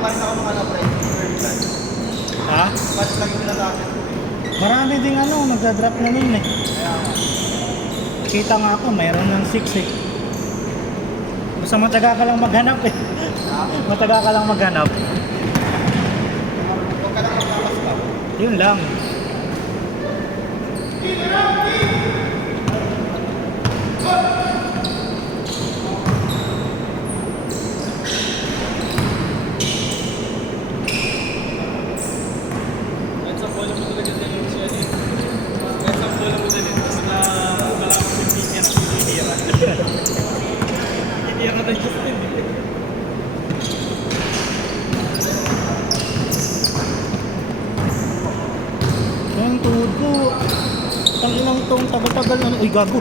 kahit ako mga pre, Ha? patch lang yung ginagamit. Marami ding nagda-drop na nun eh. Kaya nga. Kita nga ako, mayroon ng 6 eh. Basta mataga ka lang maghanap eh. Ha? Mataga ka lang maghanap. Huwag ka lang magkakasla. Yun lang. Kahit sa bola mo talaga din yung siya eh. Kahit sa bola mo din eh. Tapos na malaman ko yung pinya na pinihira. Pinihira na Justin eh. Yung tuhod ko, tanginang tong tagal-tagal na. Uy, gago.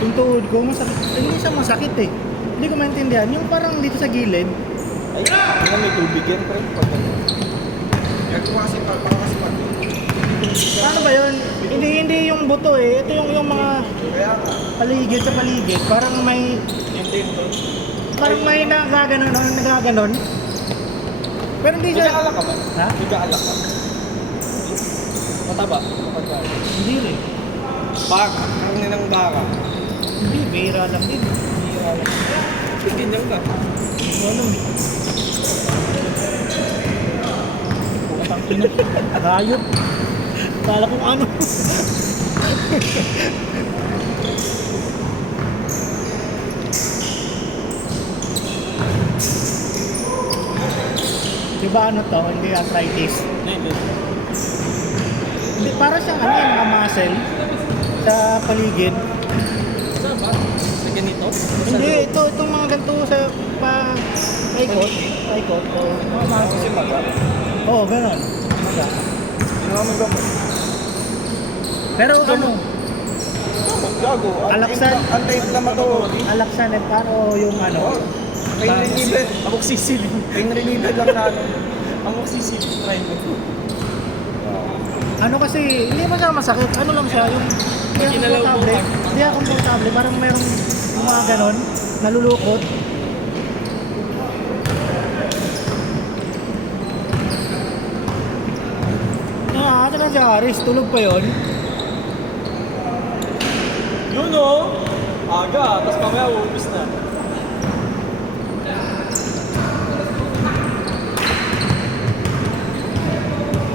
Yung tuhod ko, masakit. Ay, hindi siya masakit eh. Hindi ko maintindihan. Yung parang dito sa gilid. Ay, hindi may tubig yan, pre. Yan ko kasi pag. Ano ba yun? Hindi yung buto eh. Ito yung mga Kaya nga. paligid sa paligid. Parang may nagaganon. Pero hindi siya. Nagkaalak ka ba? Ha? Nagkaalak ka? Mataba? Mataba? Hindi rin. Baka. Karne ng baka. Hindi, bihira lang din. Tingin niyo ka. Ano eh. Putang ina. Hayop. Kala kong ano. Diba ano to? Hindi arthritis. Hindi, para siyang yung mga muscle sa paligid. Saan ba? Sa ganito? Hindi, itong mga ganito sa paikot. Paikot. Mga maso si Maga. Oo, gano'n. Hindi naman gamot. Pero ano, Gago. Alaksan. Anti-inflammatory. alaksan at paano yung ano? Pain reliever. Amoxicillin. Pain reliever lang na ano. Amoxicillin. Try mo. Ano kasi, hindi mo siya masakit. Ano lang siya, yung hindi ako Kinalaw mo komportable. ka. Hindi ako komportable. Parang merong yung mga ganon, nalulukot. Ito na si Aris, tulog pa yon. Yun o! Aga, tapos mamaya uubos na.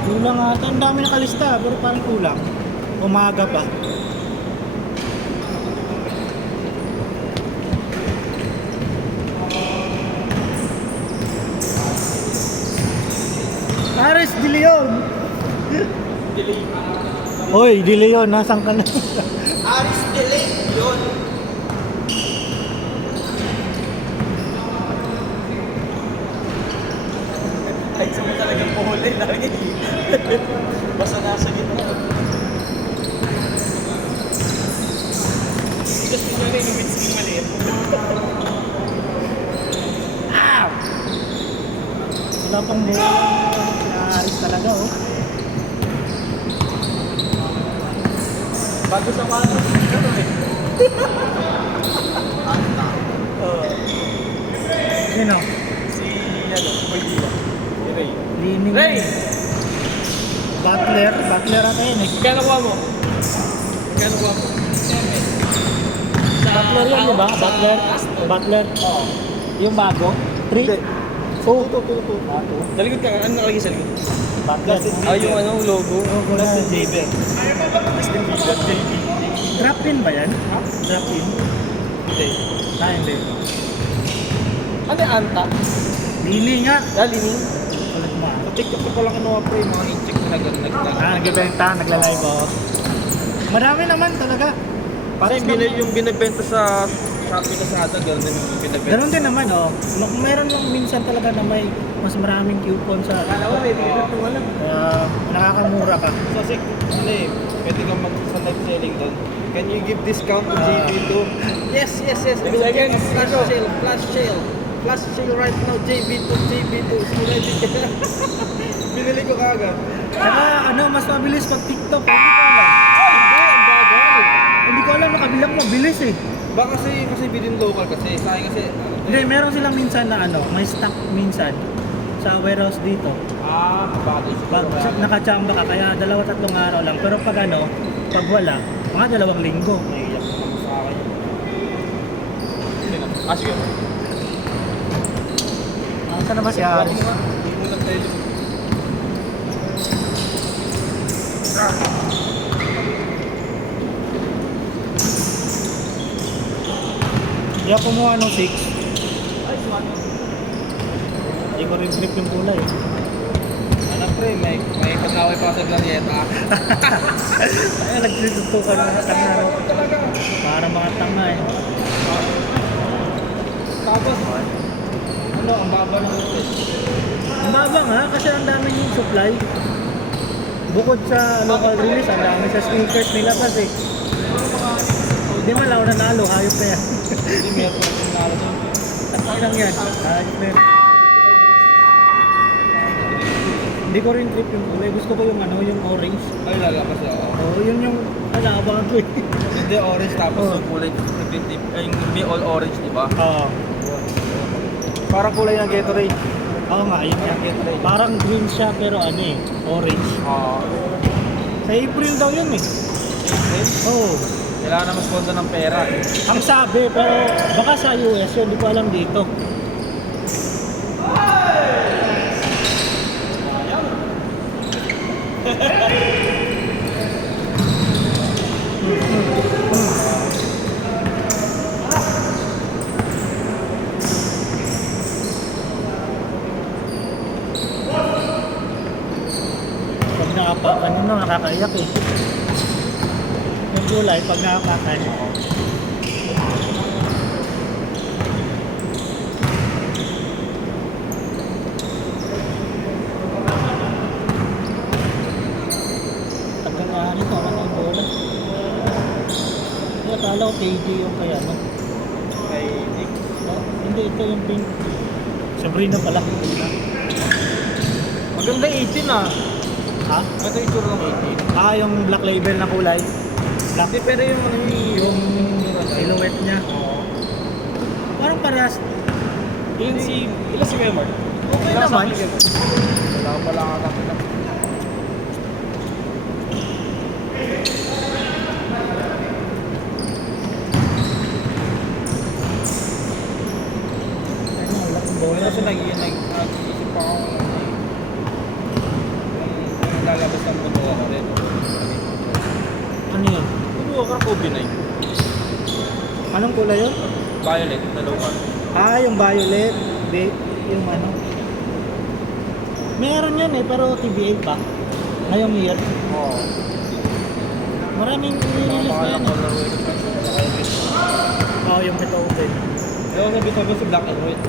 Kulang ata, ang dami nakalista, pero parang kulang. Umaga pa. Aris, De Leon! Hoy, De Leon, nasan ka na? Aris delay yun. Kahit sa mo talagang puhuli lagi. Basta nasa gitna. Gusto niya rin yung windscreen maliit. Wala pang buhay. Naaris talaga, oh. Bago sa mano. Ano eh? Sino? Si Maydila. Si Ray. Lining. Ray! Butler ata yun eh. Magkano kuha mo? Magkano kuha mo? Butler yun, di ba? Butler. Oo. Yung bago? 3? Oh. Nalikod ka, ano nakalagay sa likod? Butler. Yung logo. Logo na. Justin Bieber. Justin Bieber, JB. Drop in ba yan? Drop in? Hindi. Hindi. Ano yung Anta? Lili nga. Lining? Ulit mo. Sa TikTok ko pala kinuha pre, mga in-check na Nagbibenta, nagla-live ako. Marami naman talaga. Parang yung binibenta sa Shopee Lazada, gano'n din yung binibenta. Ganon din naman, oh. Meron lang minsan talaga na may mas maraming coupon sa... Alam mo, may binibenta mo lang. Nakakamura ka. So, pwede kang sa live selling doon. Can you give discount to JB2? Yes. We'll get a flash sale right now, JB2. So ready ka. Binili ko kagad. Saka mas mabilis pag TikTok. Ang bagal. Hindi ko alam, nakabilang mo, bilis eh. Baka kasi bilhin local kasi. Sa akin kasi, Hindi, meron silang minsan na ano, may stock minsan sa warehouse dito. Bagay Pag nakachamba ka, kaya 2-3 araw lang. Pero pag ano, pag wala, mga 2 linggo. Naiyak naman sa akin. Sige. Saan na ba si Aris? Hindi mo lang tayo. Hindi ako kumuha ng 6. Hindi ko rin trip yung kulay. Ano pre, may pagkaway pa sa Glorieta. Ay, nagtutukan ng mga tanga. No? Para mga tanga eh. Tapos, ano, ang baba ng hotel. Ang baba nga, kasi ang dami yung supply. Bukod sa local release, ang dami sa sneakers nilabas eh. Hindi man lang ako nanalo, hayop na yan. Hindi meron pa rin nalo doon. Tatay lang yan, hayop na yan. Hindi ko rin trip yung kulay, gusto ko yung ano, yung orange. Ay, lalabas siya. Oo, yun yung alaban ko eh. Hindi orange tapos Oh. yung kulay definitive. Ay, hindi all orange, di ba? Oo. Parang kulay ng Gatorade. Oo nga, yun nga. Parang green siya pero ano eh, orange. Sa April daw yun eh. Oo. Kailangan naman sponsor ng pera. Ang sabi, pero baka sa US yun, hindi ko alam dito. Pag nakapakan yun, nakakaiyak eh. Yung gulay, pag nakapakan. Pagkakahan ito, ano yung bola? Kaya akala ko KD yung kaya, no? Kay Nick. Oh, hindi, ito yung pink. Sabrina pala. Maganda 18 ah. Ha? Ito yung tsura ng 18. Ah, yung black label na kulay. Black. Hindi, pero yung ano Yung silhouette niya. Oo. Parang parehas. Ilan si Wemar? Okay naman. Wala ko pala nga kakita. Ano, laking bola. Kasi nag-iisip pa ako kung lalabas ng buto ako rin. Ano yun? Buto ako Kobe 9. Anong kulay yun? Violet na local. Ah, yung violet. Yung ano. Meron yan eh, pero TBA pa. Ngayong year. Oo. Maraming nililis na yan. color ito. Oo, yung ito open. Yung sabi ko si black and white.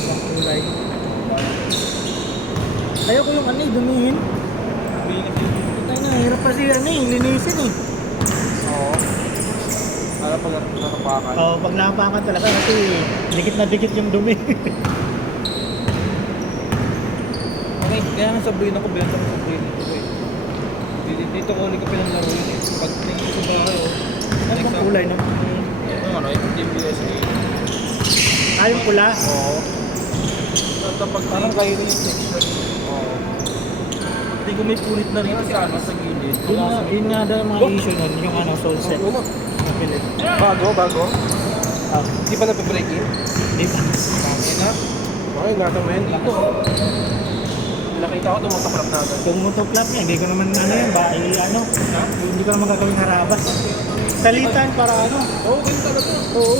Yung kulay. Ayaw ko yung ano eh, dumihin. Ay na, hirap kasi ano eh, linisin eh. Oo. Para pag nakapakan. Oo, pag napakan talaga kasi dikit na dikit yung dumi. Okay, kaya nga sabihin ako, binenta ko sabihin ito eh. Dito ko ulit ko pinanlaro yun eh. Pag tingin ko sa bahay oh. Ano bang kulay no? Yung ano, yung Team USA. Ah, yung pula? Oo. Tapos parang kayo rin yung texture. Oo. Hindi ko may punit na rin sa ano, sa gilid. Yun nga daw yung mga issue nun, yung ano, soul set. Napilit. Bago. Ah, Hindi pa napibreak in? di ba? Pangin na. Okay, gata mo yan dito. Nakita ko tumataklap na agad. Kung motoplap niya, hindi ko naman ano yan, ano, hindi ko naman gagawin harabas. Salitan para ano, Oo, ganun talaga. oo,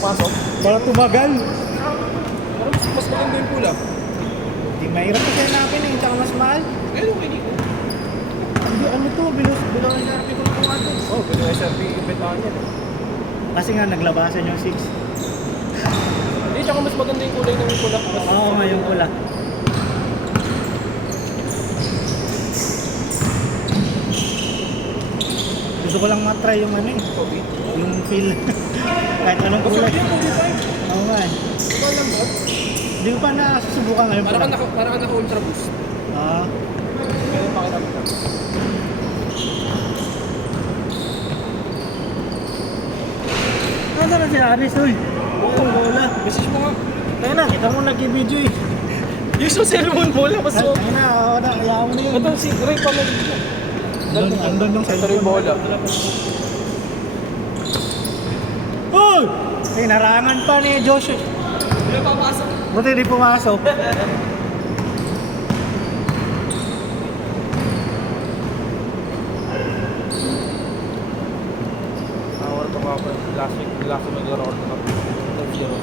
Pasok. para tumagal. Pero mas maganda yung pula. Hindi mahirap kasi hanapin eh, tsaka mas mahal. Pero okay dito. Hindi, ano to, bilos SRP ko lang ito. Oo, pero SRP ibentahan yan. Kasi nga naglabasan yung 6. Hindi, tsaka mas maganda yung kulay ng pula. Oo nga yung pula. Gusto ko lang matry yung ano eh, Kobe. yung feel. Kahit anong kulay. Oo nga eh. Ikaw lang ba? Hindi ko pa nasusubukan ngayon Para pala. ka naka-ultra boost. Ah, Pero pakita mo lang. Nasaan na si Aris, uy? Oo, bola. Message mo nga. Tayo na, kita mo nag-video eh. Yung sa cellphone bola, mas so. Ay na, oo na, ayaw mo na yun. Ito si Ray pa lang. Andun yung Ito rin bola. Uy! Ay, narangan pa ni Josh eh. Hindi na papasok. Buti di pumasok. Awal pa ako. Last week maglaro ako ng zero.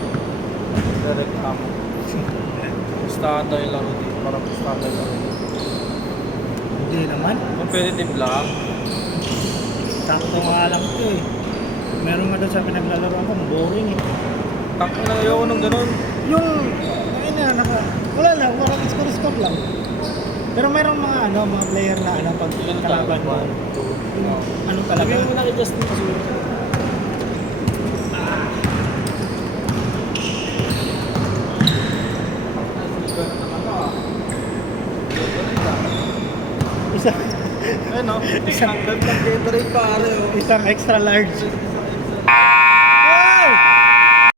Reklamo. Pustahan daw yung laro dito. Parang pustahan daw yung laro dito. Hindi naman. Competitive lang. Sakto nga lang ito eh. Meron nga doon sa pinaglalaroan ko, boring eh. Takot na ayoko nung ganun. Yung, ayun na, wala lang, parang score lang. Pero mayroong mga mga player na pag kalaban mo, ano talaga. Sabihin mo na kay Justin Pasuro. Isa, Ayun o. Isang- Ang ganda ng Gatorade pare o. isang extra large.